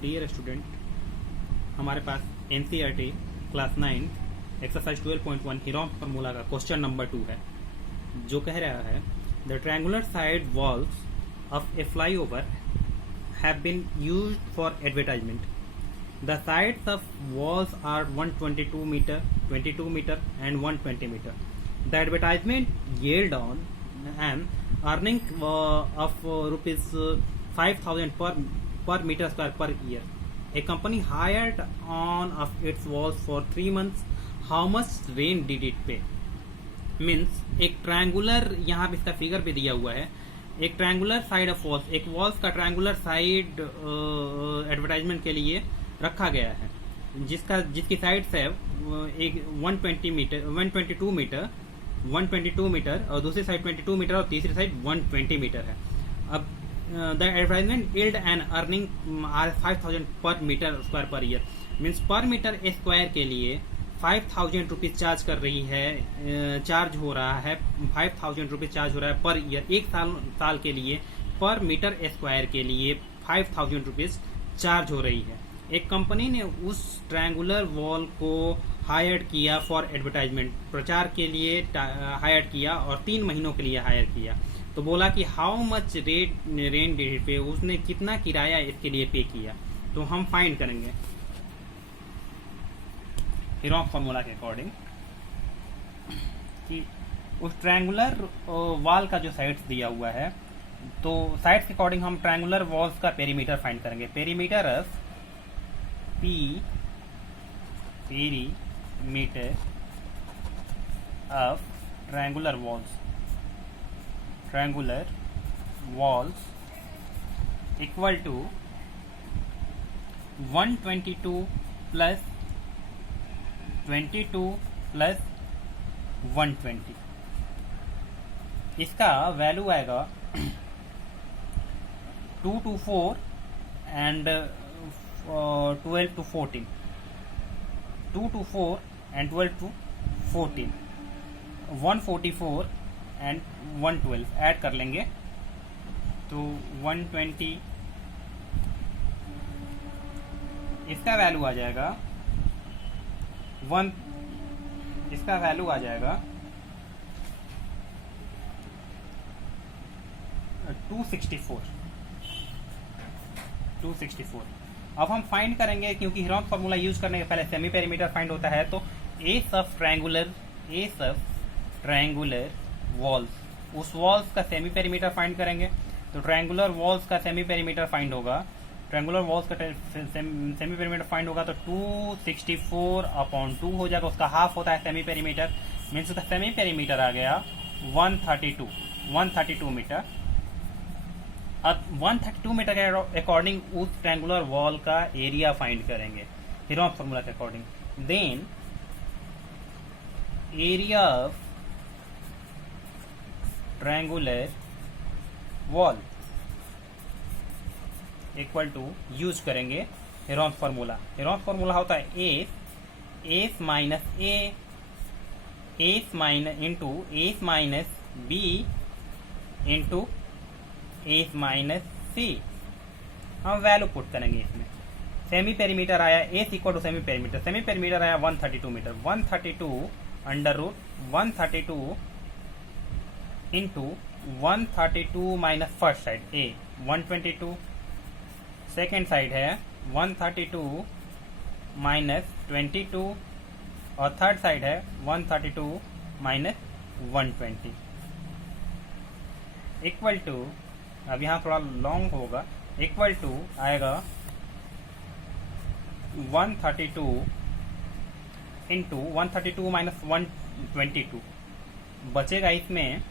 Dear student, हमारे पास NCERT class 9 exercise 12.1 Heron's formula का क्वेश्चन नंबर 2 है, जो कह रहा है the triangular side walls of a flyover have been used for advertisement. The sides of walls are 122 meter, 22 meter and 120 meter. The advertisement yield on an earning of rupees 5,000 per meter square per year. A company hired on of its walls for 3 months. How much rent did it pay? Means एक triangular, यहाँ पे इसका figure भी दिया हुआ है. एक triangular side of walls, एक वॉल्स का ट्रायंगुलर साइड एडवर्टाइजमेंट के लिए रखा गया है, जिसकी साइड्स है एक 122 मीटर और दूसरी साइड 22 मीटर और तीसरी साइड 120 मीटर है. अब the advertisement yield and earning are 5,000 per metre square per year. Means per metre square के लिए 5,000 रुपीज चार्ज कर रही है, चार्ज हो रहा है 5,000 रुपीज चार्ज हो रहा है पर ईयर. एक साल के लिए पर मीटर स्क्वायर के लिए 5,000 रुपीज चार्ज हो रही है. एक कंपनी ने उस ट्रायंगुलर वॉल को हायर किया फॉर एडवर्टाइजमेंट, प्रचार के लिए हायर किया और 3 महीनों के लिए हायर किया. तो बोला कि हाउ मच रेंट डिड पे, उसने कितना किराया इसके लिए पे किया. तो हम फाइंड करेंगे हीरोम फार्मूला के अकॉर्डिंग कि उस ट्रायंगुलर वॉल का जो साइड्स दिया हुआ है, तो साइड्स के अकॉर्डिंग हम ट्रायंगुलर वॉल्स का पेरीमीटर फाइंड करेंगे. Perimeter of perimeter of triangular walls equal to 122 plus 22 plus 120. इसका वैल्यू आएगा 2 to 4 and 12 to 14. 2 to 4 and 12 to 14. 144 and 112 add कर लेंगे तो 120. इसका वैल्यू आ जाएगा 264. अब हम फाइंड करेंगे, क्योंकि हीरोम फार्मूला यूज करने के पहले सेमी पेरीमीटर फाइंड होता है, तो एस ऑफ ट्रायंगुलर वॉल्स, उस वॉल्स का सेमी पेरीमीटर फाइंड करेंगे. तो ट्रायंगुलर वॉल्स का सेमी पेरीमीटर फाइंड होगा, ट्रायंगुलर वॉल्स का सेमी पेरीमीटर फाइंड होगा तो 264/2 हो जाएगा. उसका हाफ होता है सेमी पेरीमीटर, मीन्स उसका सेमी पेरीमीटर आ गया 132 मीटर. अब 132 मीटर के अकॉर्डिंग उस ट्रायंगुलर वॉल का एरिया फाइंड करेंगे हीरोम फार्मूला के according. Then area of triangular wall equal to use करेंगे हीरोम फार्मूला. हीरोम फार्मूला होता है s minus b into s minus c. हम वैल्यू पुट करेंगे इसमें. सेमी पेरीमीटर आया s equal to semi perimeter आया 132 metre. 132 under root 132 into 132 minus first side a 122, second side है 132 minus 22 और थर्ड साइड है 132 माइनस 120 इक्वल टू, अब यहाँ थोड़ा लॉन्ग होगा, इक्वल टू आएगा 132 इंटू 132 माइनस 122. बचेगा इसमें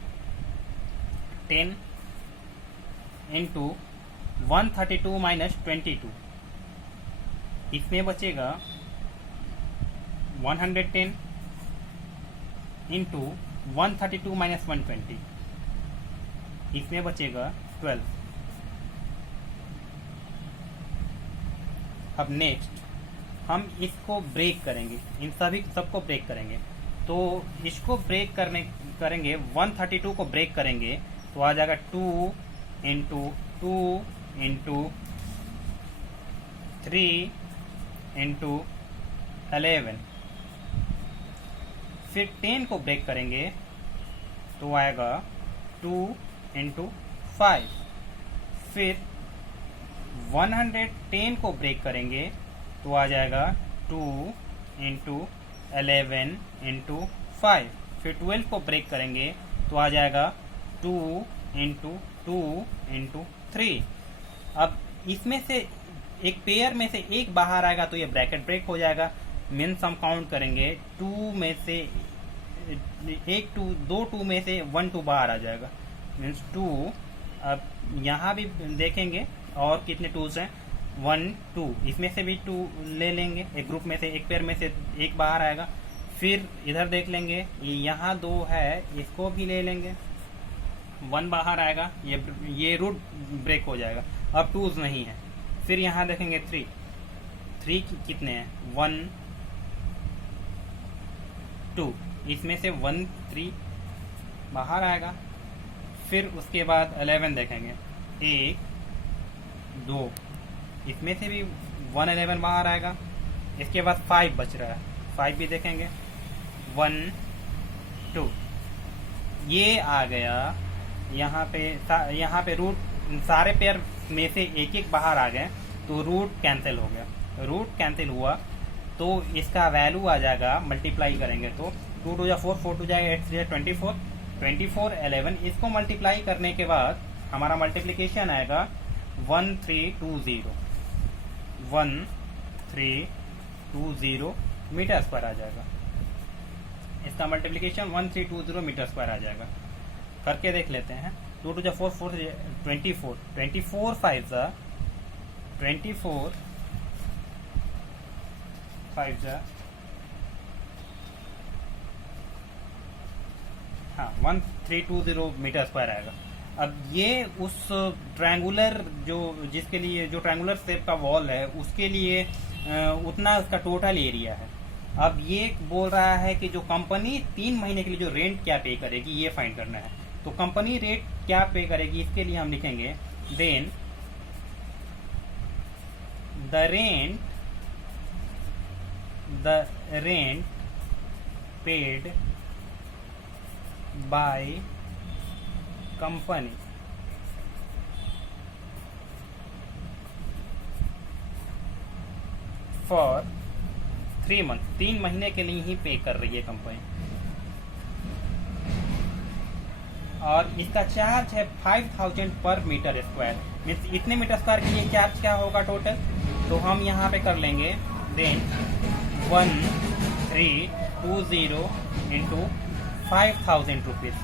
10 इंटू 132 माइनस 22. इसमें बचेगा 110 इंटू 132 माइनस 120. इसमें बचेगा 12. अब नेक्स्ट हम इसको ब्रेक करेंगे, इन सबको ब्रेक करेंगे. तो इसको ब्रेक करेंगे 132 को ब्रेक करेंगे तो आ जाएगा 2 इंटू 2 इंटू 3 इंटू 11, फिर 10 को ब्रेक करेंगे तो आएगा 2 इंटू 5, फिर 110 को ब्रेक करेंगे तो आ जाएगा 2 इंटू 11 इंटू 5, फिर 12 को ब्रेक करेंगे तो आ जाएगा 2 इंटू 2 इंटू 3। अब इसमें से एक पेयर में से एक बाहर आएगा तो ये ब्रैकेट ब्रेक हो जाएगा। मीन्स हम काउंट करेंगे 2 में से एक 2, 2 2 में से 1 2 बाहर आ जाएगा, मीन्स 2। अब यहाँ भी देखेंगे और कितने 2s हैं, 1 2, इसमें से भी 2 ले लेंगे, एक ग्रुप में से एक पेयर में से एक बाहर आएगा। फिर इधर देख लेंगे, यहाँ 2 है, इसको भी ले लेंगे, 1 बाहर आएगा, ये रूट ब्रेक हो जाएगा। अब 2s नहीं है। फिर यहाँ देखेंगे 3 कितने हैं, 1 2, इसमें से 1 3 बाहर आएगा। फिर उसके बाद 11 देखेंगे, 1 2, इसमें से भी 1 11 बाहर आएगा। इसके बाद 5 बच रहा है, 5 भी देखेंगे, 1 2, ये आ गया। यहाँ पे रूट सारे पेयर में से एक एक बाहर आ गए तो रूट कैंसिल हो गया। रूट कैंसिल हुआ तो इसका वैल्यू आ जाएगा, मल्टीप्लाई करेंगे तो 2 2 4 4 2 जाएगा, 8 3 24 24 11। इसको मल्टीप्लाई करने के बाद हमारा मल्टीप्लिकेशन आएगा 1320 1320 मीटर स्क्वायर आ जाएगा। इसका मल्टीप्लिकेशन 1320 मीटर स्क्वायर आ जाएगा। करके देख लेते हैं। 2 2 4 4 24 24 5 24 5 हाँ 1320 मीटर स्क्वायर आएगा। अब ये उस ट्रायंगुलर जिसके लिए जो ट्रायंगुलर शेप का वॉल है उसके लिए उतना उसका टोटल एरिया है। अब ये बोल रहा है कि जो कंपनी 3 महीने के लिए जो रेंट क्या पे करेगी ये फाइंड करना है। तो कंपनी रेट क्या पे करेगी, इसके लिए हम लिखेंगे then the rent paid by company for 3 month, 3 महीने के लिए ही पे कर रही है कंपनी। और इसका चार्ज है 5000 पर मीटर स्क्वायर। मीन्स इतने मीटर स्क्वायर के लिए चार्ज क्या होगा टोटल, तो हम यहाँ पे कर लेंगे देन 1320 इंटू 5000 रुपीज।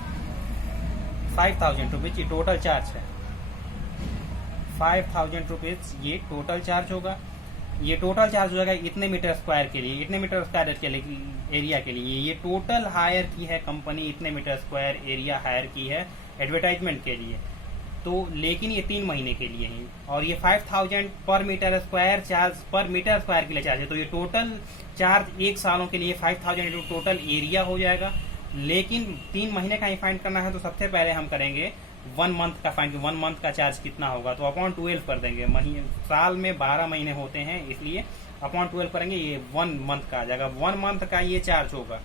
5000 रुपीज ये टोटल चार्ज है। 5000 रुपीज ये टोटल चार्ज होगा। ये टोटल चार्ज हो जाएगा इतने मीटर स्क्वायर के लिए, इतने मीटर स्क्वायर के लिए एरिया के लिए। ये टोटल हायर की है कंपनी, इतने मीटर स्क्वायर एरिया हायर की है एडवर्टाइजमेंट के लिए। तो लेकिन ये 3 महीने के लिए ही, और ये 5000 पर मीटर स्क्वायर चार्ज पर मीटर स्क्वायर के लिए चार्ज है। तो ये टोटल चार्ज 1 सालों के लिए 5000 इंटू टोटल एरिया हो जाएगा। लेकिन 3 महीने का ही फाइंड करना है तो सबसे पहले हम करेंगे 1 मंथ का फाइंड। 1 मंथ का चार्ज कितना होगा, तो अपॉन 12 कर देंगे। साल में 12 महीने होते हैं, इसलिए अपॉन 12 करेंगे, ये 1 मंथ का आ जाएगा। 1 मंथ का ये चार्ज होगा,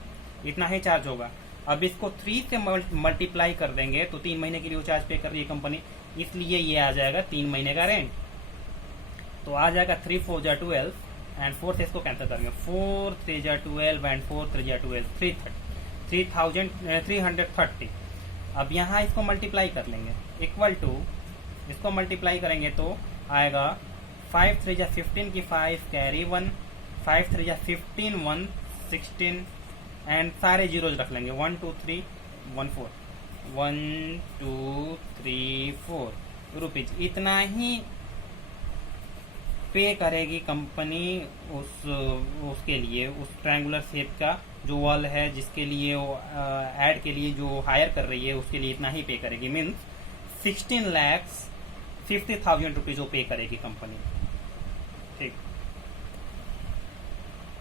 इतना ही चार्ज होगा। अब इसको 3 से मल्टीप्लाई कर देंगे तो 3 महीने के लिए वो चार्ज पे कर रही है कंपनी, इसलिए ये आ जाएगा 3 महीने का रेंट। तो आ जाएगा 3 4 जा 12 एंड 4 से इसको कैंसिल करेंगे। 4 3 जा 12 एंड 4 3 जा 12 330। अब यहाँ इसको मल्टीप्लाई कर लेंगे, इक्वल टू इसको मल्टीप्लाई करेंगे तो आएगा 5 3 जा 15 की 5 कैरी 1, 5 3 जा 15 1 16 एंड सारे जीरोज रख लेंगे 1 2 3 1 4 1 2 3 4 रुपीज। इतना ही पे करेगी कंपनी उसके लिए, उस ट्रायंगुलर शेप का जो वॉल है जिसके लिए वो ऐड के लिए जो हायर कर रही है उसके लिए इतना ही पे करेगी। मीन्स 16,50,000 रुपीज वो पे करेगी कंपनी। ठीक।